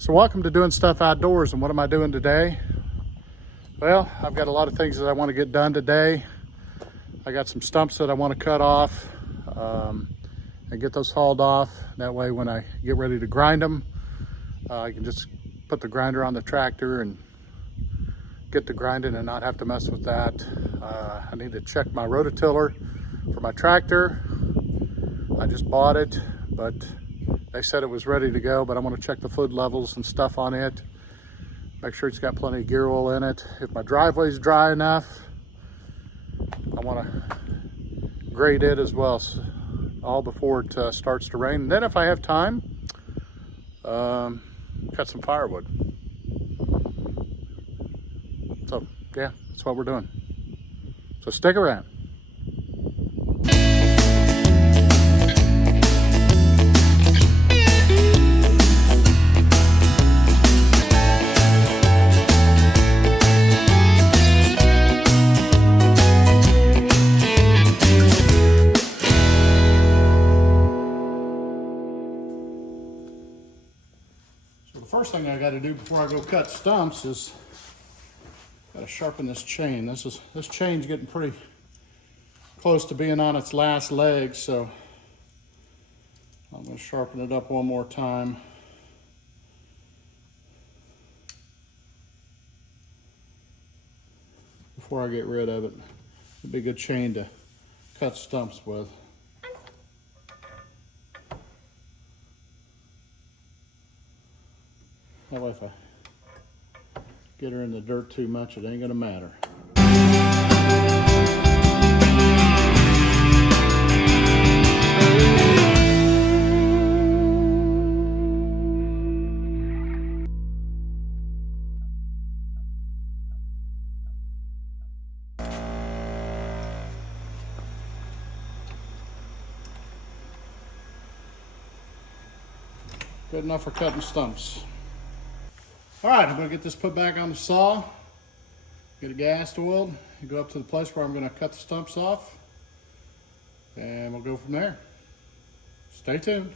So welcome to Doing Stuff Outdoors, and what am I doing today? Well, I've got a lot of things that I want to get done today. I got some stumps that I want to cut off and get those hauled off. That way when I get ready to grind them, I can just put the grinder on the tractor and get to grinding and not have to mess with that. I need to check my rototiller for my tractor. I just bought it, but they said it was ready to go, but I want to check the fluid levels and stuff on it. Make sure it's got plenty of gear oil in it. If my driveway's dry enough, I want to grade it as well, so all before it starts to rain. And then if I have time, cut some firewood. So yeah, that's what we're doing. So stick around. First thing I got to do before I go cut stumps is got to sharpen this chain. This chain's getting pretty close to being on its last leg, so I'm going to sharpen it up one more time. Before I get rid of it. It'd be a good chain to cut stumps with. That way if I get her in the dirt too much, it ain't gonna matter. Good enough for cutting stumps. All right, I'm gonna get this put back on the saw, get it gassed, oiled, and go up to the place where I'm gonna cut the stumps off, and we'll go from there. Stay tuned.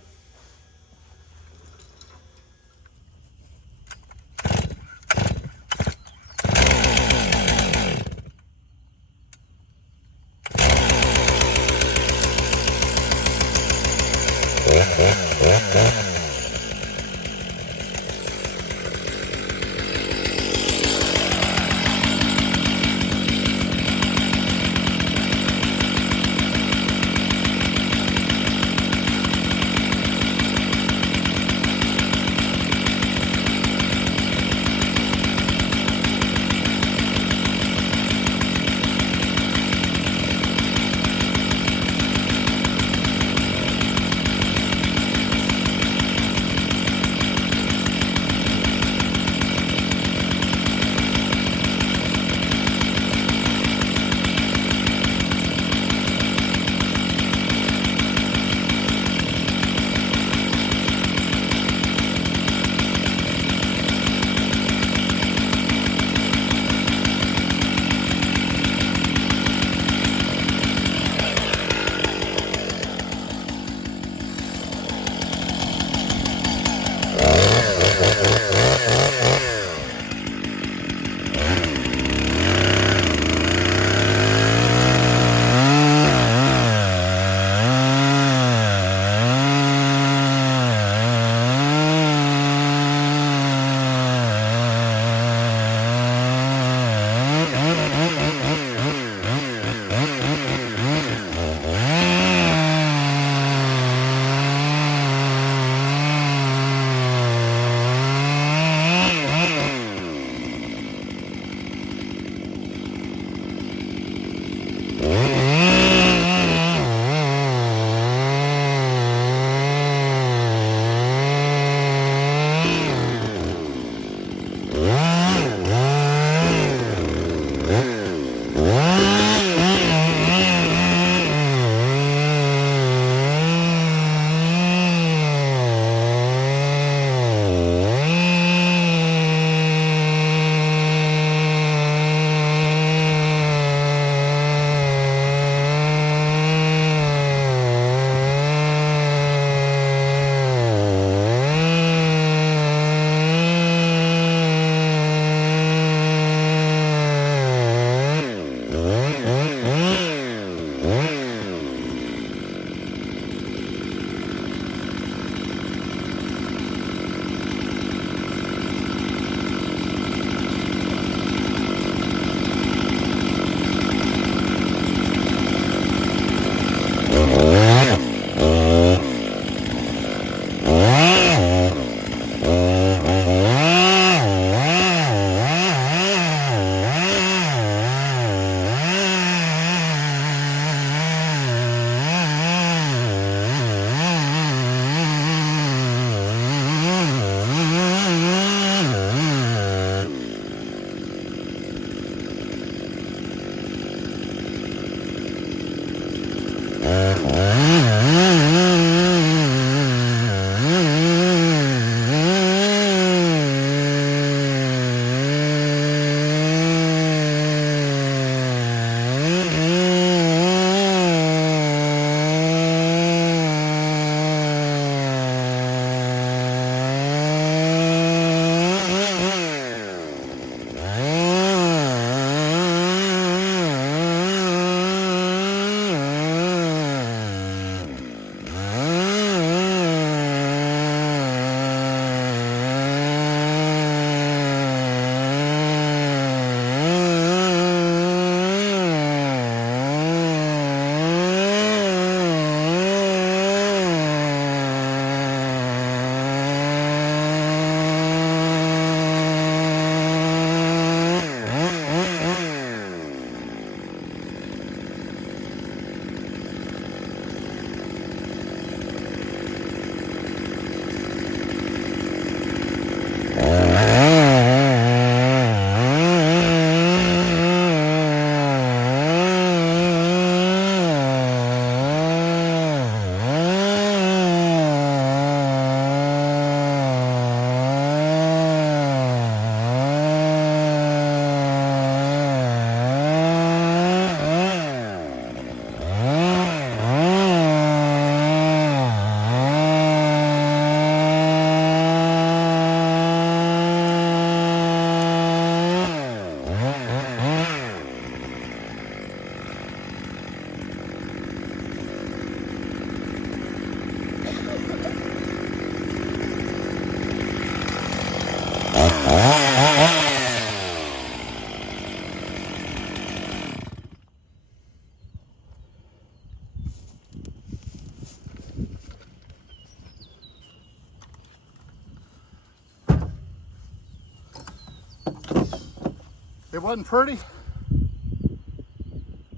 It wasn't pretty,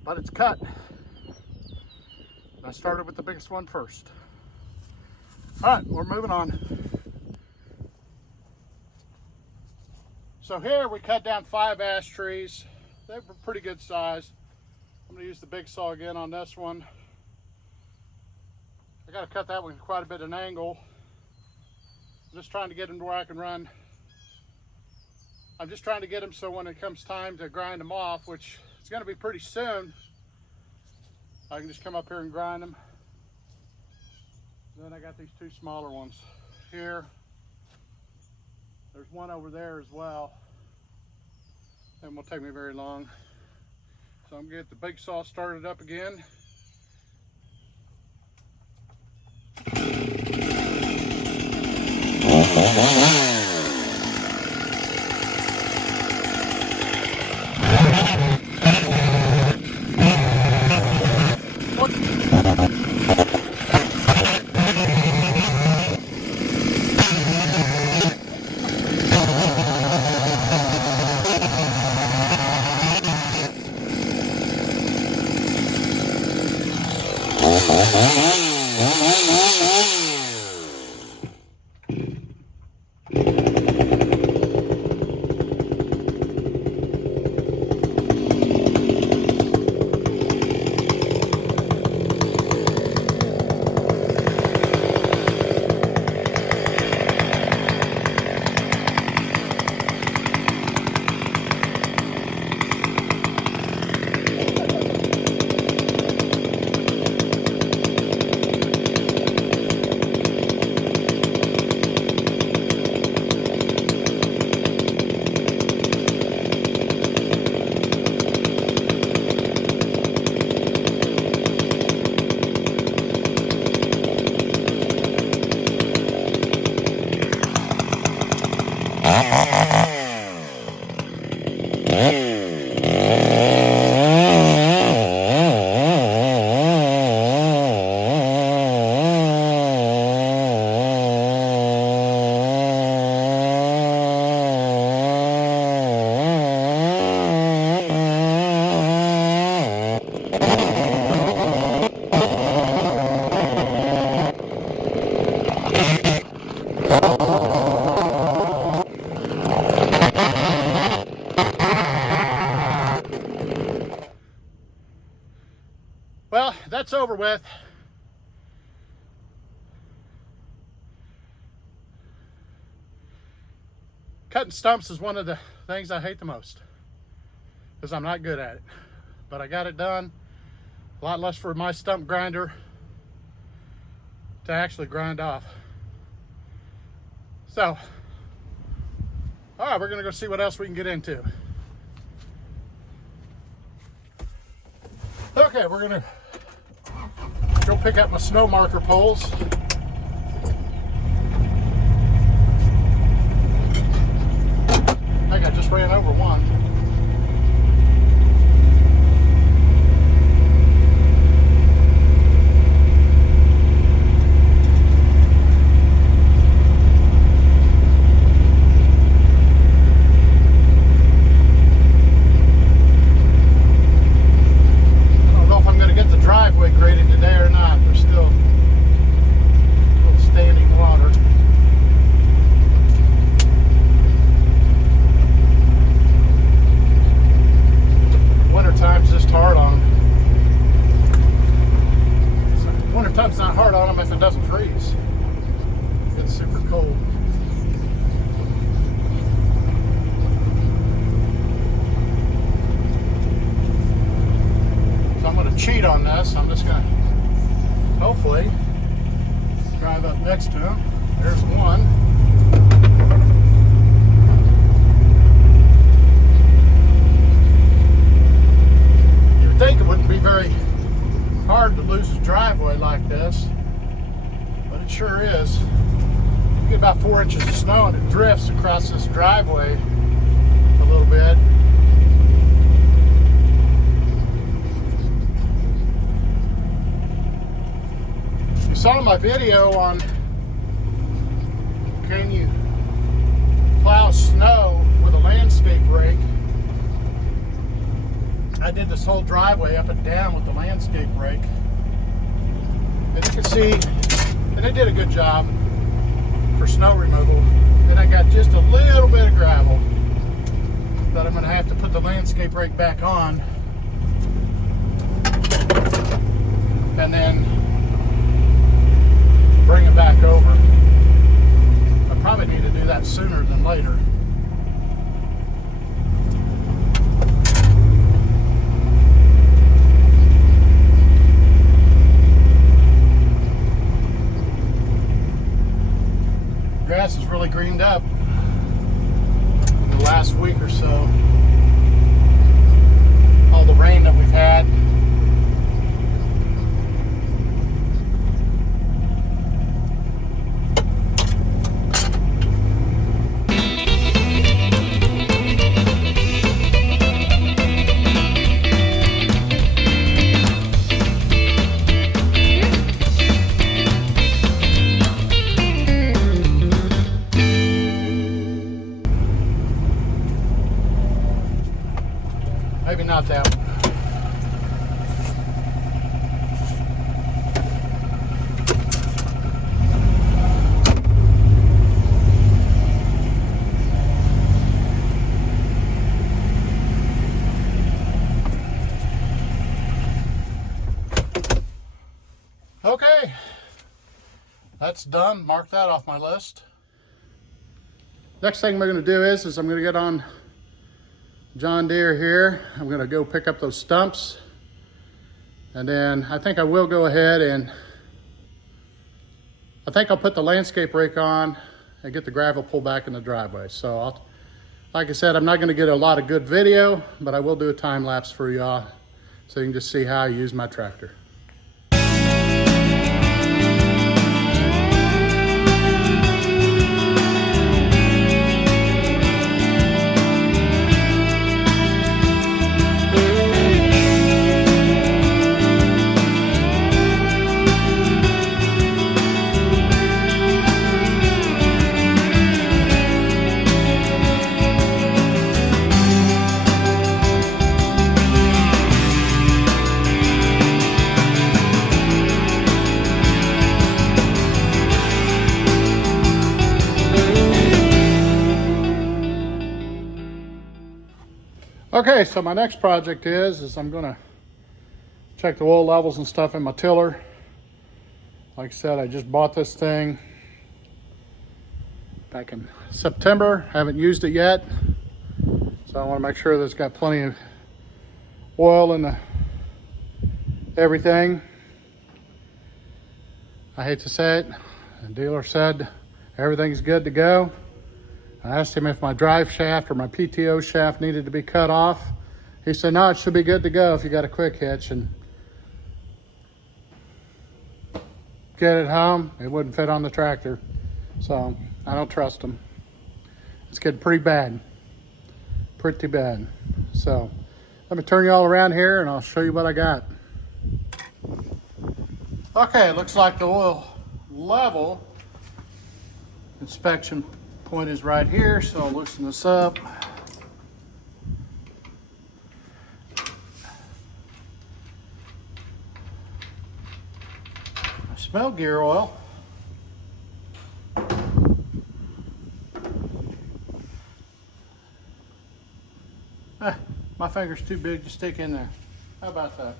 but it's cut. I started with the biggest one first. All right, we're moving on. So here we cut down 5 ash trees. They were pretty good size. I'm gonna use the big saw again on this one. I gotta cut that one quite a bit of an angle. I'm just trying to get them to where I can run. I'm just trying to get them so when it comes time to grind them off, which is gonna be pretty soon, I can just come up here and grind them. Then I got these 2 smaller ones here. There's one over there as well. It won't take me very long. So I'm gonna get the big saw started up again. Well, that's over with. Cutting stumps is one of the things I hate the most because I'm not good at it. But I got it done. A lot less for my stump grinder to actually grind off. So, all right, we're gonna go see what else we can get into. Okay, we're gonna go pick up my snow marker poles. I think I just ran over one. Wintertime's not hard on them if it doesn't freeze. It's super cold. So I'm going to cheat on this. I'm just going to hopefully drive up next to him. There's one. You would think it wouldn't be very hard to lose his driveway like this, but it sure is. You get about 4 inches of snow and it drifts across this driveway a little bit. You saw my video on can you plow snow with a landscape rake. I did this whole driveway up and down with the landscape rake. And you can see, and they did a good job for snow removal. Then I got just a little bit of gravel that I'm gonna have to put the landscape rake back on. And then bring it back over. I probably need to do that sooner than later. Grass is really greened up in the last week or so. All the rain that we've had. Maybe not that one. Okay, that's done. Mark that off my list. Next thing we're going to do is I'm going to get on John Deere here. I'm gonna go pick up those stumps, and then I think I will go ahead and I think I'll put the landscape rake on and get the gravel pulled back in the driveway. So like I said, I'm not gonna get a lot of good video, but I will do a time lapse for y'all so you can just see how I use my tractor. Okay, so my next project is I'm gonna check the oil levels and stuff in my tiller. Like I said, I just bought this thing back in September. Haven't used it yet. So I wanna make sure that it's got plenty of oil in everything. I hate to say it, the dealer said everything's good to go. I asked him if my drive shaft or my PTO shaft needed to be cut off. He said, no, it should be good to go if you got a quick hitch and get it home. It wouldn't fit on the tractor. So I don't trust him. It's getting pretty bad. Pretty bad. So let me turn you all around here and I'll show you what I got. Okay, it looks like the oil level inspection point is right here, so I'll loosen this up. I smell gear oil. My finger's too big to stick in there. How about that?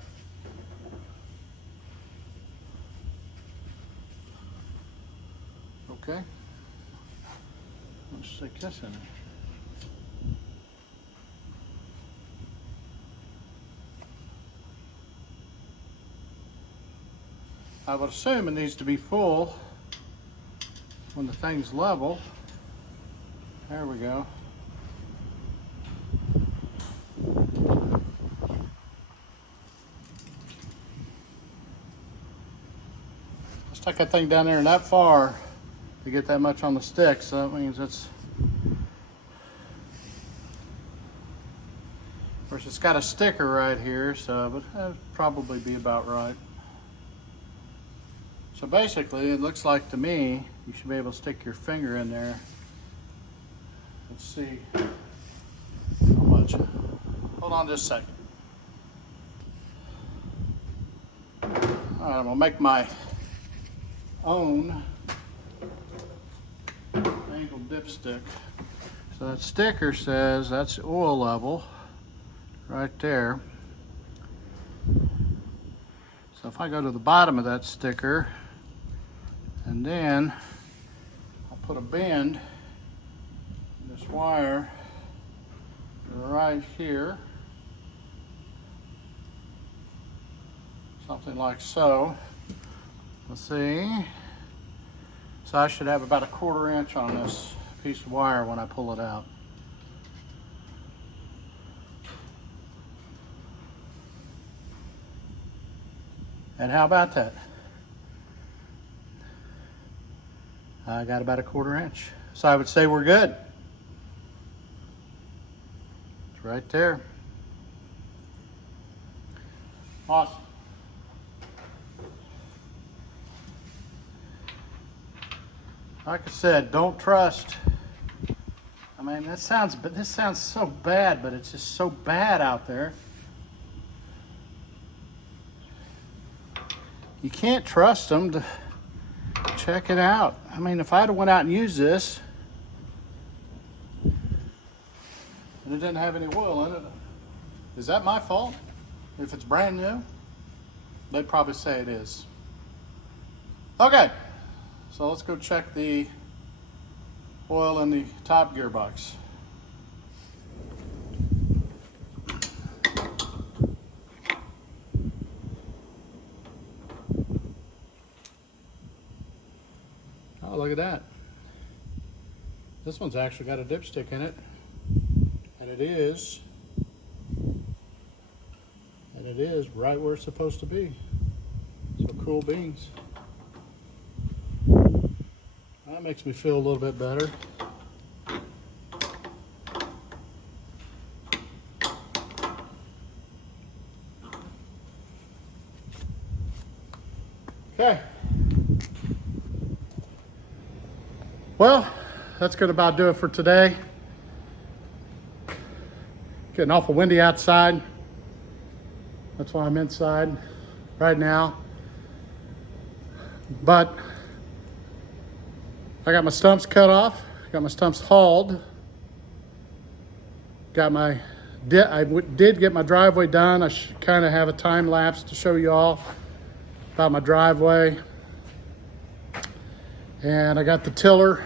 Okay. Let's stick this in. I would assume it needs to be full when the thing's level. There we go. Stuck that thing down there and that far to get that much on the stick, so that means it's, of course it's got a sticker right here, so but that'd probably be about right. So basically it looks like to me you should be able to stick your finger in there. Let's see how much. Hold on just a second. All right, I'm gonna make my own angled dipstick. So that sticker says that's the oil level right there. So if I go to the bottom of that sticker, and then I'll put a bend in this wire right here, something like so. Let's see. So I should have about 1/4 inch on this piece of wire when I pull it out. And how about that? I got about 1/4 inch. So I would say we're good. It's right there. Awesome. Like I said, don't trust. I mean, this sounds so bad, but it's just so bad out there. You can't trust them to check it out. I mean, if I'd have went out and used this and it didn't have any oil in it, is that my fault? If it's brand new, they'd probably say it is. Okay, so let's go check the oil in the top gearbox. Oh, look at that. This one's actually got a dipstick in it, and it is right where it's supposed to be. So cool beans. That makes me feel a little bit better. Okay. Well, that's going to about do it for today. Getting awful windy outside. That's why I'm inside right now. But I got my stumps cut off. Got my stumps hauled. I did get my driveway done. I should kind of have a time lapse to show you all about my driveway. And I got the tiller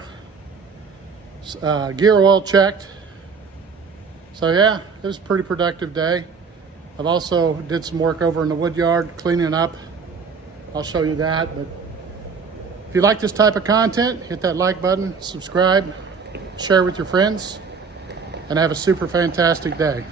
gear oil checked. So yeah, it was a pretty productive day. I've also did some work over in the woodyard cleaning up. I'll show you that. But if you like this type of content, hit that like button, subscribe, share with your friends, and have a super fantastic day.